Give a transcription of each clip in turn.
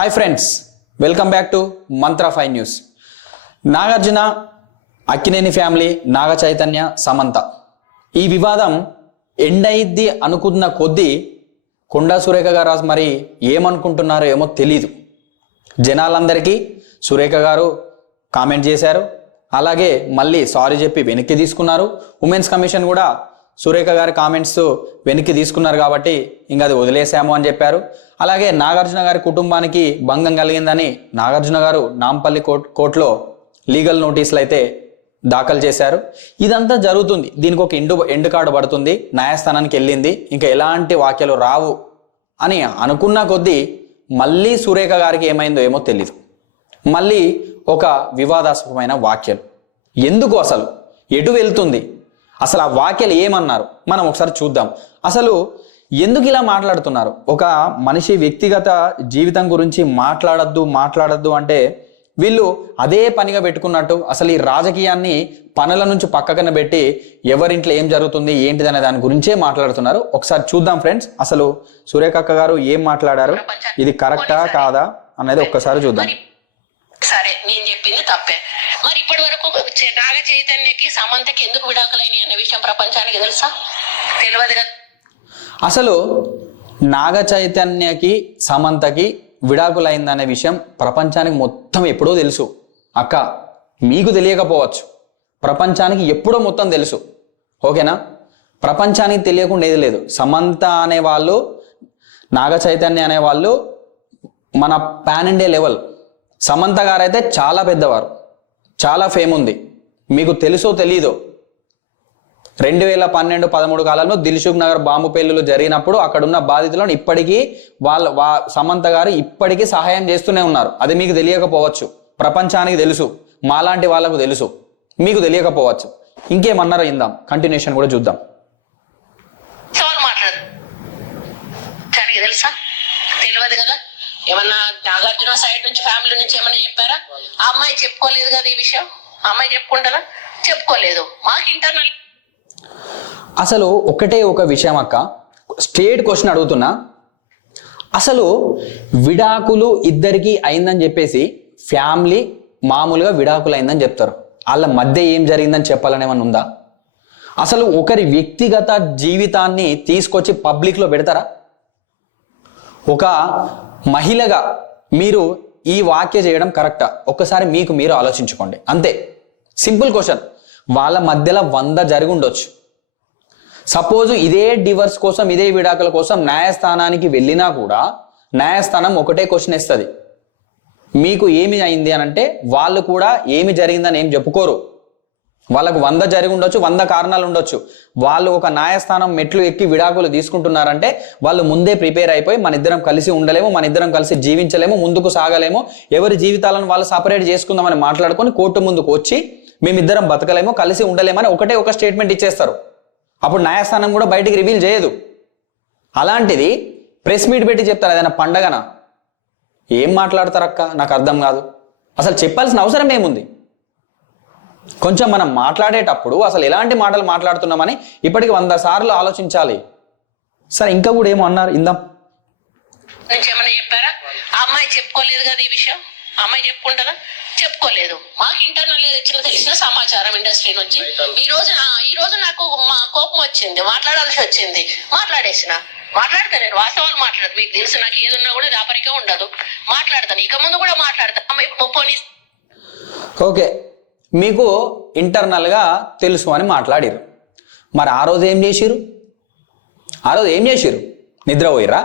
Hi friends, welcome back to Mantra 5 news. Nagarjuna, Akkineni family, Naga Chaitanya, Samantha ఈ వివాదం end అయ్యిద్ది అనుకున్న కొద్దీ కొండా సురేఖ గారు మరి ఏమనుకుంటున్నారో ఏమో తెలీదు. జనాలందరికీ సురేఖ గారు కామెంట్ చేశారు, అలాగే మళ్ళీ సారీ చెప్పి వెనక్కి తీసుకున్నారు. ఉమెన్స్ కమిషన్ కూడా సురేఖ గారి కామెంట్స్ వెనక్కి తీసుకున్నారు కాబట్టి ఇంకా అది వదిలేసాము అని చెప్పారు. అలాగే నాగార్జున గారి కుటుంబానికి భంగం కలిగిందని నాగార్జున గారు నాంపల్లి కోర్టులో లీగల్ నోటీసులు అయితే దాఖలు చేశారు. ఇదంతా జరుగుతుంది, దీనికి ఒక ఎండ్ కార్డు పడుతుంది, న్యాయస్థానానికి వెళ్ళింది, ఇంకా ఎలాంటి వాక్యాలు రావు అని అనుకున్న కొద్దీ మళ్ళీ సురేఖ గారికి ఏమైందో ఏమో తెలీదు. మళ్ళీ ఒక వివాదాస్పదమైన వాక్యాలు ఎందుకు, అసలు ఎటు వెళ్తుంది, అసలు ఆ వాక్యాలు ఏమన్నారు మనం ఒకసారి చూద్దాం. అసలు ఎందుకు ఇలా మాట్లాడుతున్నారు? ఒక మనిషి వ్యక్తిగత జీవితం గురించి మాట్లాడద్దు అంటే వీళ్ళు అదే పనిగా పెట్టుకున్నట్టు అసలు ఈ రాజకీయాన్ని పనుల నుంచి పక్కన పెట్టి ఎవరింట్లో ఏం జరుగుతుంది ఏంటిదనే దాని గురించే మాట్లాడుతున్నారు. ఒకసారి చూద్దాం ఫ్రెండ్స్, అసలు సురేఖ అక్క గారు ఏం మాట్లాడారు, ఇది కరెక్టా కాదా అనేది ఒక్కసారి చూద్దాం. సరే, నేను చెప్పింది తప్పే. మరి ఇప్పటి వరకు నాగ చైతన్యకి సమంతకి ఎందుకు విడాకులైన అనే విషయం ప్రపంచానికి తెలుసా? తెలియదు కదా. అసలు నాగ చైతన్యకి సమంతకి విడాకులైందనే విషయం ప్రపంచానికి మొత్తం ఎప్పుడో తెలుసు అక్క. మీకు తెలియకపోవచ్చు, ప్రపంచానికి ఎప్పుడో మొత్తం తెలుసు. ఓకేనా? ప్రపంచానికి తెలియకుండా ఏది లేదు. సమంత అనేవాళ్ళు, నాగ చైతన్య అనేవాళ్ళు మన పాన్ ఇండియా లెవెల్. సమంత గారు అయితే చాలా పెద్దవారు, చాలా ఫేమ్ ఉంది. మీకు తెలుసో తెలీదో, 2012-13 కాలంలో దిల్సుఖ్ నగర్ బాంబు పేలులు జరిగినప్పుడు అక్కడున్న బాధితులను ఇప్పటికీ సమంత గారు ఇప్పటికీ సహాయం చేస్తూనే ఉన్నారు. అది మీకు తెలియకపోవచ్చు, ప్రపంచానికి తెలుసు, మాలాంటి వాళ్ళకు తెలుసు, మీకు తెలియకపోవచ్చు. ఇంకేమన్నారో ఇందాం, కంటిన్యూషన్ కూడా చూద్దాం. తెలుసా? తెలియదు కదా. ఏమన్నా నాగార్జున సైడ్ నుంచి ఫ్యామిలీ నుంచి ఏమన్నా చెప్పారా? ఆ అమ్మాయి చెప్పుకోలేదు కదా ఈ విషయం. అమ్మాయి చెప్పుకుంటారా? చెప్పుకోలేదు. మాకు ఇంటర్నల్ అసలు ఒకటే ఒక విషయం అక్క, స్ట్రేట్ క్వశ్చన్ అడుగుతున్నా. అసలు విడాకులు ఇద్దరికి అయిందని చెప్పేసి ఫ్యామిలీ మామూలుగా విడాకులు అయిందని చెప్తారు. వాళ్ళ మధ్య ఏం జరిగిందని చెప్పాలని ఏమన్నా ఉందా? అసలు ఒకరి వ్యక్తిగత జీవితాన్ని తీసుకొచ్చి పబ్లిక్లో పెడతారా? ఒక మహిళగా మీరు ఈ వాక్య చేయడం కరెక్టా? ఒక్కసారి మీకు మీరు ఆలోచించుకోండి. అంతే, సింపుల్ క్వశ్చన్. వాళ్ళ మధ్యలో 100 జరిగి ఉండొచ్చు. సపోజ్ ఇదే డివర్స్ కోసం, ఇదే విడాకుల కోసం న్యాయస్థానానికి వెళ్ళినా కూడా న్యాయస్థానం ఒకటే క్వశ్చన్ ఇస్తుంది, మీకు ఏమి అయింది అని అంటే వాళ్ళు కూడా ఏమి జరిగిందని ఏం చెప్పుకోరు. వాళ్ళకు 100 జరిగి ఉండొచ్చు, 100 కారణాలు ఉండొచ్చు. వాళ్ళు ఒక న్యాయస్థానం మెట్లు ఎక్కి విడాకులు తీసుకుంటున్నారంటే వాళ్ళు ముందే ప్రిపేర్ అయిపోయి మన ఇద్దరం కలిసి ఉండలేము, మన ఇద్దరం కలిసి జీవించలేము, ముందుకు సాగలేము, ఎవరి జీవితాలను వాళ్ళు సపరేట్ చేసుకుందామని మాట్లాడుకొని కోర్టు ముందుకు వచ్చి మేమిద్దరం బతకలేము, కలిసి ఉండలేమని ఒకటే ఒక స్టేట్మెంట్ ఇచ్చేస్తారు. అప్పుడు న్యాయస్థానం కూడా బయటికి రివీల్ చేయదు. అలాంటిది ప్రెస్ మీట్ పెట్టి చెప్తారు ఏదైనా పండగన. ఏం మాట్లాడతారక్క, నాకు అర్థం కాదు. అసలు చెప్పాల్సిన అవసరం ఏముంది? కొంచెం మనం మాట్లాడేటప్పుడు అసలు ఎలాంటి మాటలు మాట్లాడుతున్నామని ఇప్పటికి 100 సార్లు ఆలోచించాలి. సరే, ఇంకా కూడా ఏమో అన్నారు, ఇందాం. ఏమన్నా చెప్పారా? ఆ అమ్మాయి చెప్పుకోలేదు కదా ఈ విషయం. అమ్మాయి చెప్పుకుంటారా? చెప్పుకోలేదు. మాకు ఇంటర్నల్ తెలిసిన సమాచారం ఇండస్ట్రీ నుంచి. ఈ రోజు నాకు మా కోపం వచ్చింది, మాట్లాడాల్సి వచ్చింది, మాట్లాడతా. నేను వాస్తవాలు మాట్లాడదు. మీకు తెలుసు, నాకు ఏదున్నా కూడా దాపరిగా ఉండదు, మాట్లాడతాను. ఇక ముందు కూడా మాట్లాడతాను. ఓకే, మీకు ఇంటర్నల్గా తెలుసు అని మాట్లాడిరు. మరి ఆ రోజు ఏం చేసిరు? నిద్రపోయిర్రా?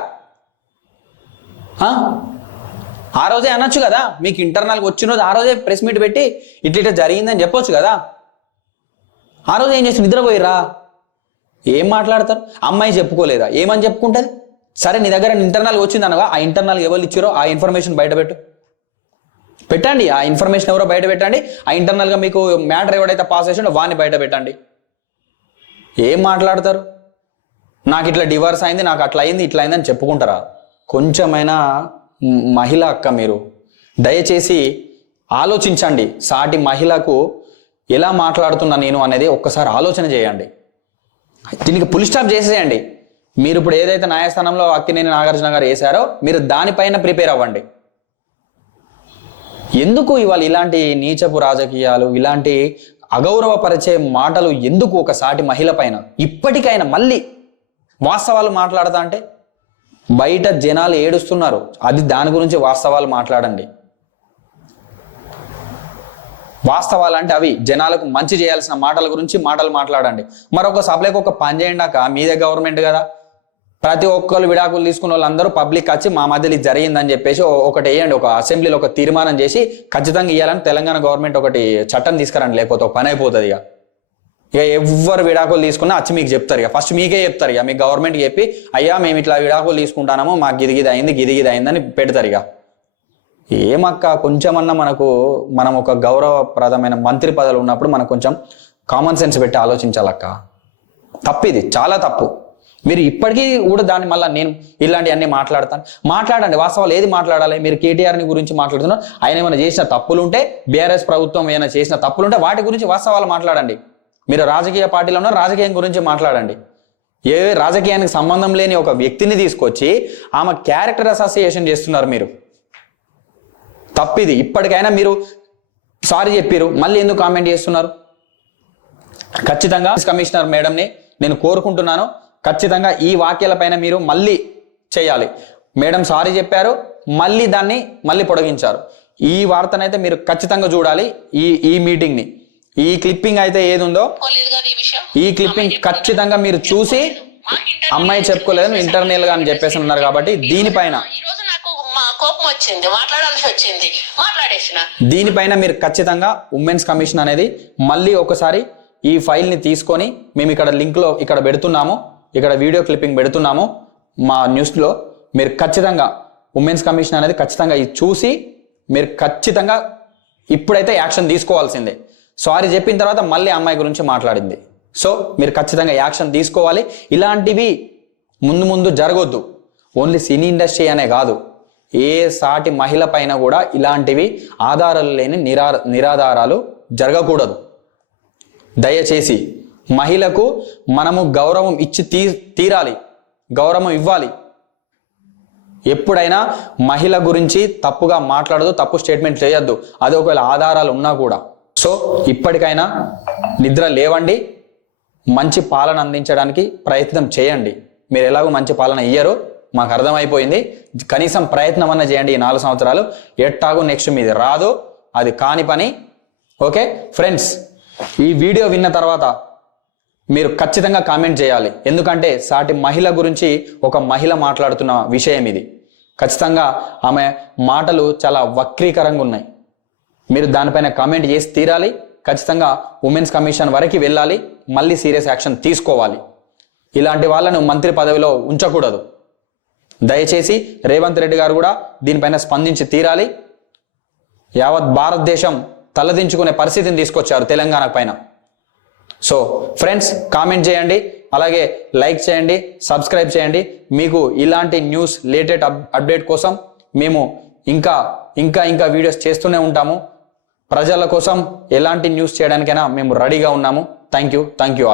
ఆ రోజే అనొచ్చు కదా, మీకు ఇంటర్నల్గా వచ్చిన రోజు ఆ రోజే ప్రెస్ మీట్ పెట్టి ఇట్లా జరిగిందని చెప్పొచ్చు కదా. ఆ రోజు ఏం చేసి నిద్రపోయిర్రా? ఏం మాట్లాడతారు? అమ్మాయి చెప్పుకోలేదా? ఏమని చెప్పుకుంటుంది? సరే, నీ దగ్గర ఇంటర్నల్గా వచ్చింది అనగా ఆ ఇంటర్నల్గా ఎవరు ఇచ్చారో ఆ ఇన్ఫర్మేషన్ బయట పెట్టండి. ఆ ఇన్ఫర్మేషన్ ఎవరో బయట పెట్టండి. ఆ ఇంటర్నల్గా మీకు మ్యాటర్ ఎవడైతే పాస్ చేసిండో వాడిని బయట పెట్టండి. ఏం మాట్లాడతారు? నాకు ఇట్లా డివర్స్ అయింది, నాకు అట్లా అయింది, ఇట్లా అయిందని చెప్పుకుంటారా? కొంచెమైనా మహిళ అక్క, మీరు దయచేసి ఆలోచించండి. సాటి మహిళకు ఎలా మాట్లాడుతున్నా నేను అనేది ఒక్కసారి ఆలోచన చేయండి. దీనికి ఫుల్ స్టాప్ చేసేయండి. మీరు ఇప్పుడు ఏదైతే న్యాయస్థానంలో అక్కినేని నాగార్జున గారు వేశారో మీరు దానిపైన ప్రిపేర్ అవ్వండి. ఎందుకు ఇవాళ ఇలాంటి నీచపు రాజకీయాలు, ఇలాంటి అగౌరవపరిచే మాటలు ఎందుకు ఒక సాటి మహిళ పైన? ఇప్పటికైనా మళ్ళీ వాస్తవాలు మాట్లాడతా అంటే బయట జనాలు ఏడుస్తున్నారు, అది దాని గురించి వాస్తవాలు మాట్లాడండి. వాస్తవాలు అంటే అవి జనాలకు మంచి చేయాల్సిన మాటల గురించి మాటలు మాట్లాడండి. మరొక సభలకు ఒక పని చేయండాక మీదే గవర్నమెంట్ కదా, ప్రతి ఒక్కరు విడాకులు తీసుకున్న వాళ్ళందరూ పబ్లిక్ వచ్చి మా మధ్యలో ఇది జరిగిందని చెప్పేసి ఒకటి వేయండి, ఒక అసెంబ్లీలో ఒక తీర్మానం చేసి ఖచ్చితంగా ఇవ్వాలని తెలంగాణ గవర్నమెంట్ ఒకటి చట్టం తీసుకురండి, లేకపోతే ఒక పని అయిపోతుంది. ఇక ఎవ్వరు విడాకులు తీసుకున్నా వచ్చి మీకు చెప్తారు, ఇక ఫస్ట్ మీకే చెప్తారు, ఇక మీకు గవర్నమెంట్కి చెప్పి అయ్యా మేము ఇట్లా విడాకులు తీసుకుంటాము, మాకు గిదిగిది అయింది గిదిగిది అయిందని పెడతారు. ఇక ఏమక్క కొంచెమన్నా మనం ఒక గౌరవప్రదమైన మంత్రి పదవులు ఉన్నప్పుడు మనకు కొంచెం కామన్ సెన్స్ పెట్టి ఆలోచించాలక్క. తప్పిది, చాలా తప్పు. మీరు ఇప్పటికీ కూడా దాన్ని మళ్ళీ నేను ఇలాంటివన్నీ మాట్లాడండి, వాస్తవాలు ఏది మాట్లాడాలి? మీరు కేటీఆర్ని గురించి మాట్లాడుతున్నారు, ఆయన ఏమైనా చేసిన తప్పులుంటే, బీఆర్ఎస్ ప్రభుత్వం ఏమైనా చేసిన తప్పులుంటే వాటి గురించి వాస్తవాలు మాట్లాడండి. మీరు రాజకీయ పార్టీలో ఉన్న రాజకీయం గురించి మాట్లాడండి. ఏ రాజకీయానికి సంబంధం లేని ఒక వ్యక్తిని తీసుకొచ్చి ఆమె క్యారెక్టర్ అసోసియేషన్ చేస్తున్నారు మీరు. తప్పిది. ఇప్పటికైనా మీరు సారీ చెప్పారు, మళ్ళీ ఎందుకు కామెంట్ చేస్తున్నారు? ఖచ్చితంగా కమిషనర్ మేడంని నేను కోరుకుంటున్నాను, ఖచ్చితంగా ఈ వాక్యాలపైన మీరు మళ్ళీ చేయాలి. మేడం సారీ చెప్పారు, మళ్ళీ పొడిగించారు. ఈ వార్తనైతే మీరు ఖచ్చితంగా చూడాలి. ఈ మీటింగ్ ని, ఈ క్లిప్పింగ్ అయితే ఏది ఉందో ఈ క్లిప్పింగ్ ఖచ్చితంగా మీరు చూసి, అమ్మాయి చెప్పుకోలేదు ఇంటర్నల్ గా అని చెప్పేసి ఉన్నారు కాబట్టి దీనిపైన కోపం వచ్చింది, మాట్లాడాల్సి వచ్చింది, మాట్లాడేసిన దీనిపైన మీరు ఖచ్చితంగా ఉమెన్స్ కమిషన్ అనేది మళ్ళీ ఒకసారి ఈ ఫైల్ ని తీసుకొని మేము ఇక్కడ లింక్ లో ఇక్కడ పెడుతున్నాము, ఇక్కడ వీడియో క్లిప్పింగ్ పెడుతున్నాము మా న్యూస్ లో. మీరు ఖచ్చితంగా ఉమెన్స్ కమిషన్ అనేది ఖచ్చితంగా ఇది చూసి మీరు ఖచ్చితంగా ఇప్పుడైతే యాక్షన్ తీసుకోవాల్సిందే. సారీ చెప్పిన తర్వాత మళ్ళీ అమ్మాయి గురించి మాట్లాడింది, సో మీరు ఖచ్చితంగా యాక్షన్ తీసుకోవాలి. ఇలాంటివి ముందు జరగొద్దు. ఓన్లీ సినీ ఇండస్ట్రీ అనే కాదు, ఏ సాటి మహిళ పైన కూడా ఇలాంటివి ఆధారాలు లేని నిరాధారాలు జరగకూడదు. దయచేసి మహిళకు మనము గౌరవం ఇచ్చి తీరాలి, గౌరవం ఇవ్వాలి. ఎప్పుడైనా మహిళ గురించి తప్పుగా మాట్లాడదు, తప్పు స్టేట్మెంట్ చేయొద్దు, అది ఒకవేళ ఆధారాలు ఉన్నా కూడా. సో ఇప్పటికైనా నిద్ర లేవండి, మంచి పాలన అందించడానికి ప్రయత్నం చేయండి. మీరు ఎలాగో మంచి పాలన ఇయ్యరు, మాకు అర్థమైపోయింది. కనీసం ప్రయత్నం అన్న చేయండి. ఈ 4 సంవత్సరాలు ఎట్టాగో నెక్స్ట్ మీది రాదు, అది కాని పని. ఓకే ఫ్రెండ్స్, ఈ వీడియో విన్న తర్వాత మీరు ఖచ్చితంగా కామెంట్ చేయాలి, ఎందుకంటే సాటి మహిళ గురించి ఒక మహిళ మాట్లాడుతున్న విషయం ఇది. ఖచ్చితంగా ఆమె మాటలు చాలా వక్రీకరంగా ఉన్నాయి. మీరు దానిపైన కామెంట్ చేసి తీరాలి. ఖచ్చితంగా ఉమెన్స్ కమిషన్ వరకు వెళ్ళాలి, మళ్ళీ సీరియస్ యాక్షన్ తీసుకోవాలి. ఇలాంటి వాళ్ళను మంత్రి పదవిలో ఉంచకూడదు. దయచేసి రేవంత్ రెడ్డి గారు కూడా దీనిపైన స్పందించి తీరాలి. యావత్ భారతదేశం తలదించుకునే పరిస్థితిని తీసుకొచ్చారు తెలంగాణ పైన. సో ఫ్రెండ్స్, కామెంట్ చేయండి, అలాగే లైక్ చేయండి, సబ్స్క్రైబ్ చేయండి. మీకు ఇలాంటి న్యూస్ లేటెస్ట్ అప్డేట్ కోసం మేము ఇంకా వీడియోస్ చేస్తూనే ఉంటాము. ప్రజల కోసం ఎలాంటి న్యూస్ చేయడానికైనా మేము రెడీగా ఉన్నాము. Thank you all.